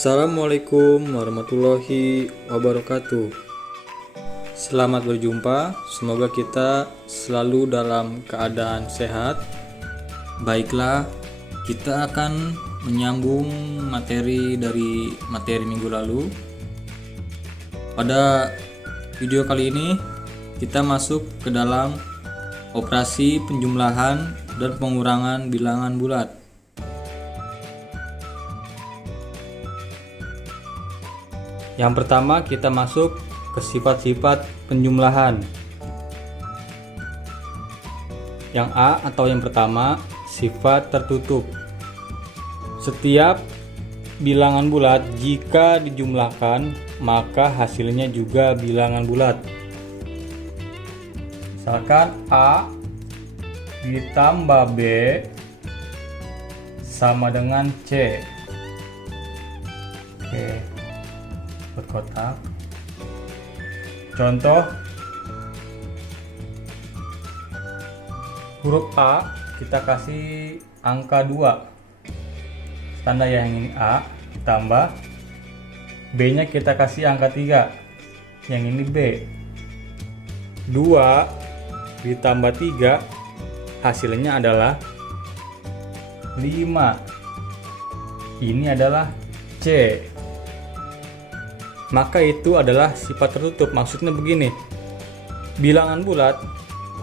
Assalamualaikum warahmatullahi wabarakatuh. Selamat berjumpa, semoga kita selalu dalam keadaan sehat. Baiklah, kita akan menyambung materi dari materi minggu lalu. Pada video kali ini kita masuk ke dalam operasi penjumlahan dan pengurangan bilangan bulat. Yang pertama, kita masuk ke sifat-sifat penjumlahan. Yang A atau yang pertama, sifat tertutup. Setiap bilangan bulat jika dijumlahkan, maka hasilnya juga bilangan bulat. Misalkan A ditambah B sama dengan C. Oke. Kotak. Contoh, huruf A kita kasih angka 2. Tanda yang ini A ditambah B nya kita kasih angka 3. Yang ini B. 2 ditambah 3 hasilnya adalah 5. Ini adalah C. Maka itu adalah sifat tertutup. Maksudnya begini, bilangan bulat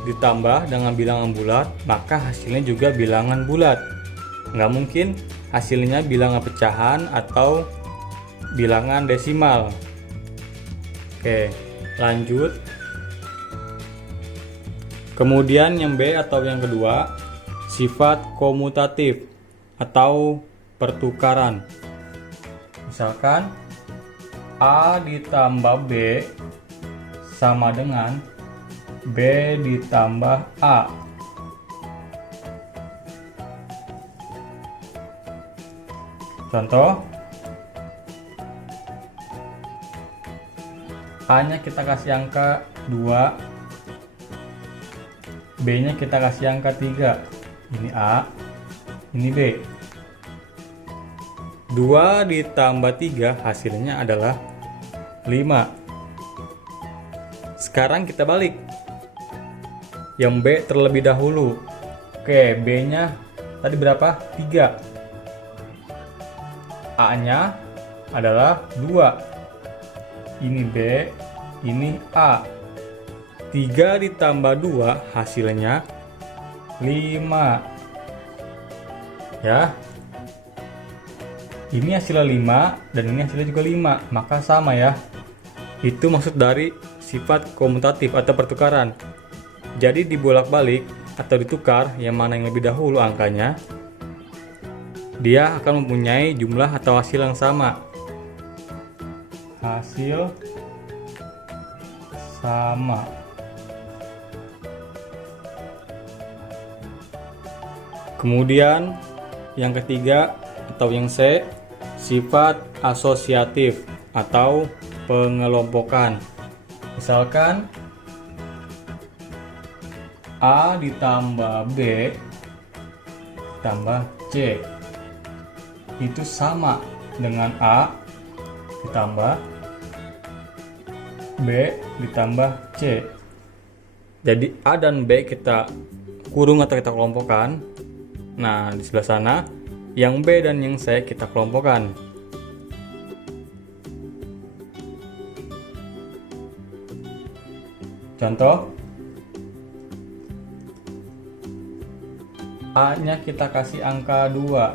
ditambah dengan bilangan bulat, maka hasilnya juga bilangan bulat. Nggak mungkin hasilnya bilangan pecahan atau bilangan desimal. Oke, lanjut. Kemudian yang B atau yang kedua, sifat komutatif atau pertukaran. Misalkan A ditambah B sama dengan B ditambah A. Contoh, A nya kita kasih angka 2, B nya kita kasih angka 3. Ini A, ini B. 2 ditambah 3 hasilnya adalah 5. Sekarang kita balik. Yang B terlebih dahulu. Oke, B nya tadi berapa? 3. A nya adalah 2. Ini B, ini A. 3 ditambah 2 hasilnya 5. Ya. Ini hasilnya 5 dan ini hasilnya juga 5, maka sama ya. Itu maksud dari sifat komutatif atau pertukaran. Jadi dibolak-balik atau ditukar, yang mana yang lebih dahulu angkanya, dia akan mempunyai jumlah atau hasil yang sama. Hasil sama. Kemudian yang ketiga atau yang C, sifat asosiatif atau pengelompokan. Misalkan A ditambah B ditambah C itu sama dengan A ditambah B ditambah C. Jadi A dan B kita kurung atau kita kelompokkan. Nah, di sebelah sana yang B dan yang C kita kelompokkan. Contoh, A nya kita kasih angka 2.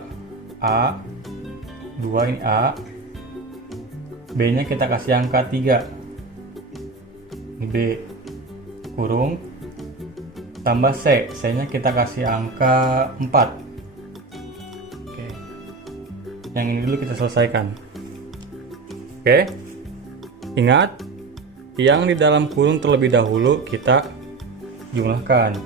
A, 2 ini A. B nya kita kasih angka 3. Ini B. Kurung. Tambah C. C nya kita kasih angka 4. Oke. Yang ini dulu kita selesaikan. Oke. Ingat, yang di dalam kurung terlebih dahulu kita jumlahkan.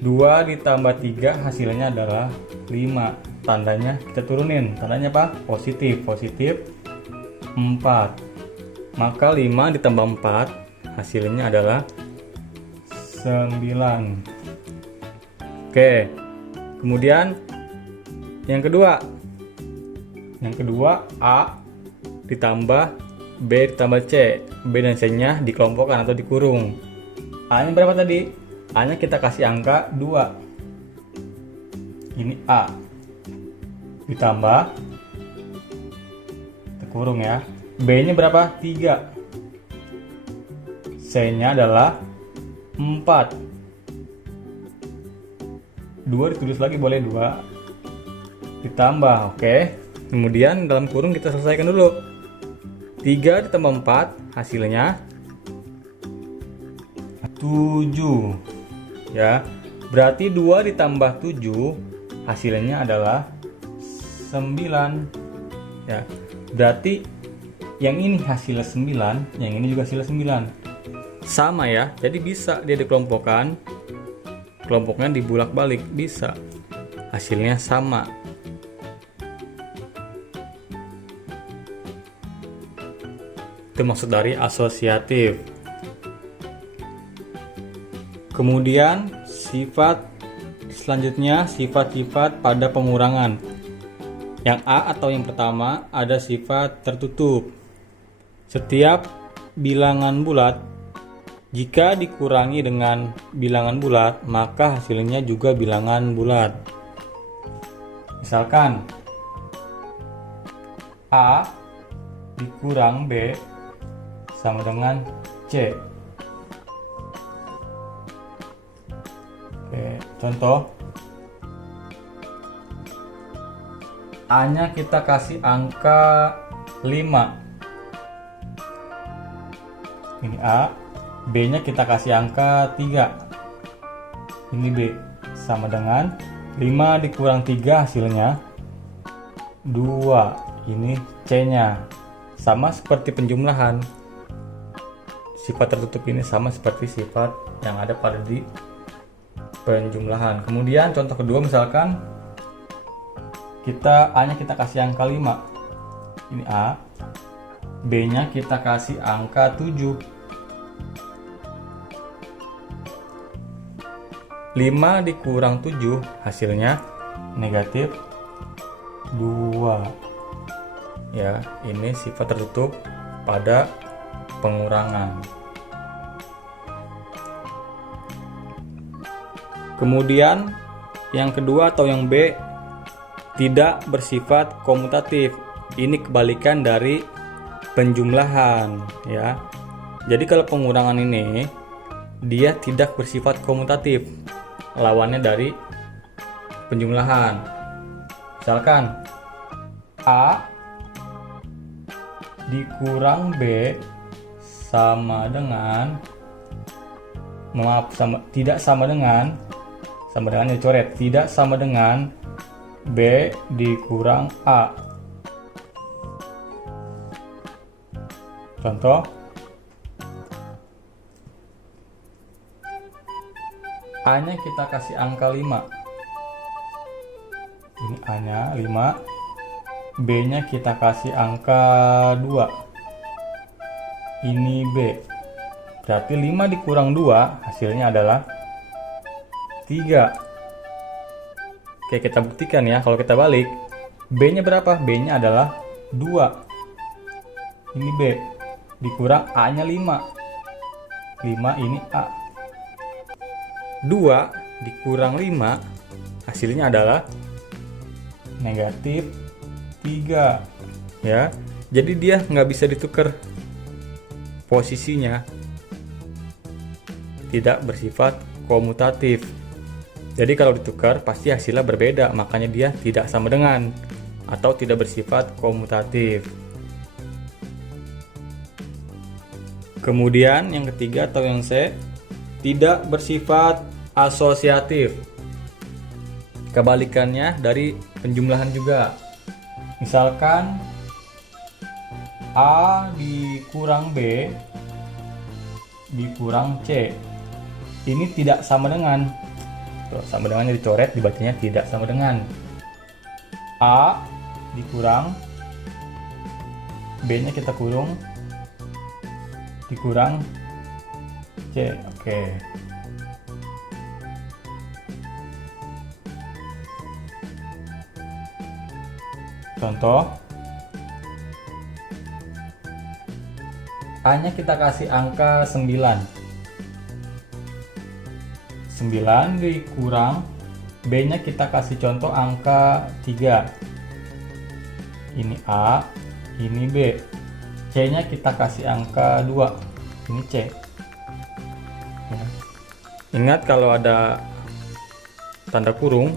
2 ditambah 3 hasilnya adalah 5. Tandanya kita turunin. Tandanya apa? Positif. Positif 4. Maka 5 ditambah 4 hasilnya adalah 9. Oke. Kemudian yang kedua, Yang kedua A ditambah B ditambah C. B dan C nya dikelompokkan atau dikurung. A nya berapa tadi? A nya kita kasih angka 2. Ini A ditambah, kita kurung ya, B nya berapa? 3. C nya adalah 4. 2 ditulis lagi boleh, 2 ditambah. Oke. Kemudian dalam kurung kita selesaikan dulu. 3 ditambah 4 hasilnya 7 ya. Berarti 2 ditambah 7 hasilnya adalah 9 ya. Berarti yang ini hasilnya 9, yang ini juga hasilnya 9. Sama ya. Jadi bisa dia dikelompokkan. Kelompoknya dibulak-balik bisa. Hasilnya sama. Itu maksud dari asosiatif. Kemudian sifat selanjutnya, sifat-sifat pada pengurangan. Yang A atau yang pertama ada sifat tertutup. Setiap bilangan bulat jika dikurangi dengan bilangan bulat, maka hasilnya juga bilangan bulat. Misalkan A dikurang B sama dengan C. Oke, contoh A nya kita kasih angka 5. Ini A. B nya kita kasih angka 3. Ini B. Sama dengan 5 dikurang 3 hasilnya 2. Ini C nya. Sama seperti penjumlahan. Sifat tertutup ini sama seperti sifat yang ada pada di penjumlahan. Kemudian contoh kedua, misalkan A nya kita kasih angka 5. Ini A. B nya kita kasih angka 7. 5 dikurang 7 hasilnya negatif 2. Ya, ini sifat tertutup pada pengurangan. Kemudian yang kedua atau yang B, tidak bersifat komutatif. Ini kebalikan dari penjumlahan ya. Jadi kalau pengurangan ini dia tidak bersifat komutatif. Lawannya dari penjumlahan. Misalkan A dikurang B sama dengan tidak sama dengan dicoret, tidak sama dengan B dikurang A. Contoh A nya kita kasih angka 5. Ini A nya 5. B nya kita kasih angka 2. Ini B. Berarti 5 dikurang 2 hasilnya adalah 3. Oke, kita buktikan ya. Kalau kita balik, B nya berapa? B nya adalah 2. Ini B. Dikurang A nya 5. 5 ini A. 2 dikurang 5 hasilnya adalah negatif 3 ya. Jadi dia nggak bisa ditukar posisinya, tidak bersifat komutatif. Jadi kalau ditukar pasti hasilnya berbeda, makanya dia tidak sama dengan atau tidak bersifat komutatif. Kemudian yang ketiga atau yang C, tidak bersifat asosiatif. Kebalikannya dari penjumlahan juga. Misalkan A dikurang B dikurang C. Ini tidak sama dengan. Tuh, sama dengannya dicoret, dibacanya tidak sama dengan. A dikurang B nya kita kurung dikurang C. Oke. Contoh A-nya kita kasih angka 9. 9 dikurang B-nya kita kasih contoh angka 3. Ini A, ini B. C-nya kita kasih angka 2. Ini C. Ya. Ingat kalau ada tanda kurung,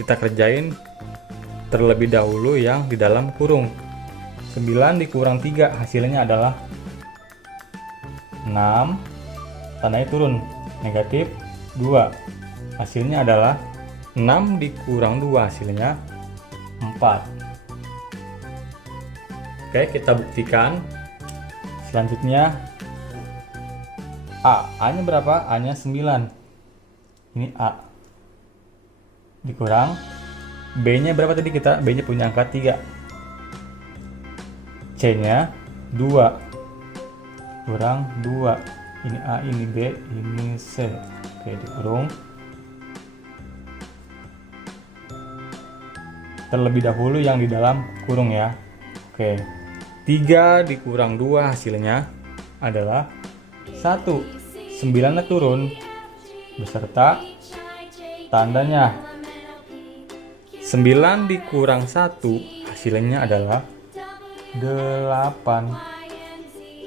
kita kerjain terlebih dahulu yang di dalam kurung. 9 dikurang 3 hasilnya adalah 6. Tandanya turun, negatif 2. Hasilnya adalah 6 dikurang 2 hasilnya 4. Oke, kita buktikan. Selanjutnya A-nya berapa? A-nya 9. Ini A. Dikurang B-nya berapa tadi kita? B-nya punya angka 3. C-nya 2. Kurang 2. Ini A, ini B, ini C. Oke, dikurung. Terlebih dahulu yang di dalam kurung ya. Oke. 3 dikurang 2 hasilnya adalah 1. 9-nya turun beserta tandanya. 9 dikurang 1 hasilnya adalah 8.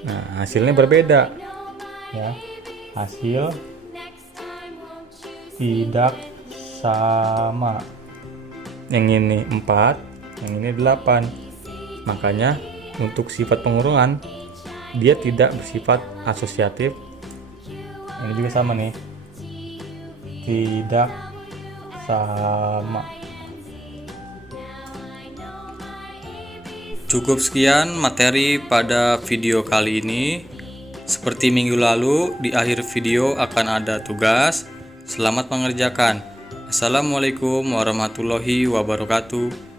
Nah, hasilnya berbeda ya. Hasil tidak sama. Yang ini 4, yang ini 8. Makanya untuk sifat pengurungan dia tidak bersifat asosiatif. Ini juga sama nih. Tidak sama. Cukup sekian materi pada video kali ini. Seperti minggu lalu, di akhir video akan ada tugas. Selamat mengerjakan. Assalamualaikum warahmatullahi wabarakatuh.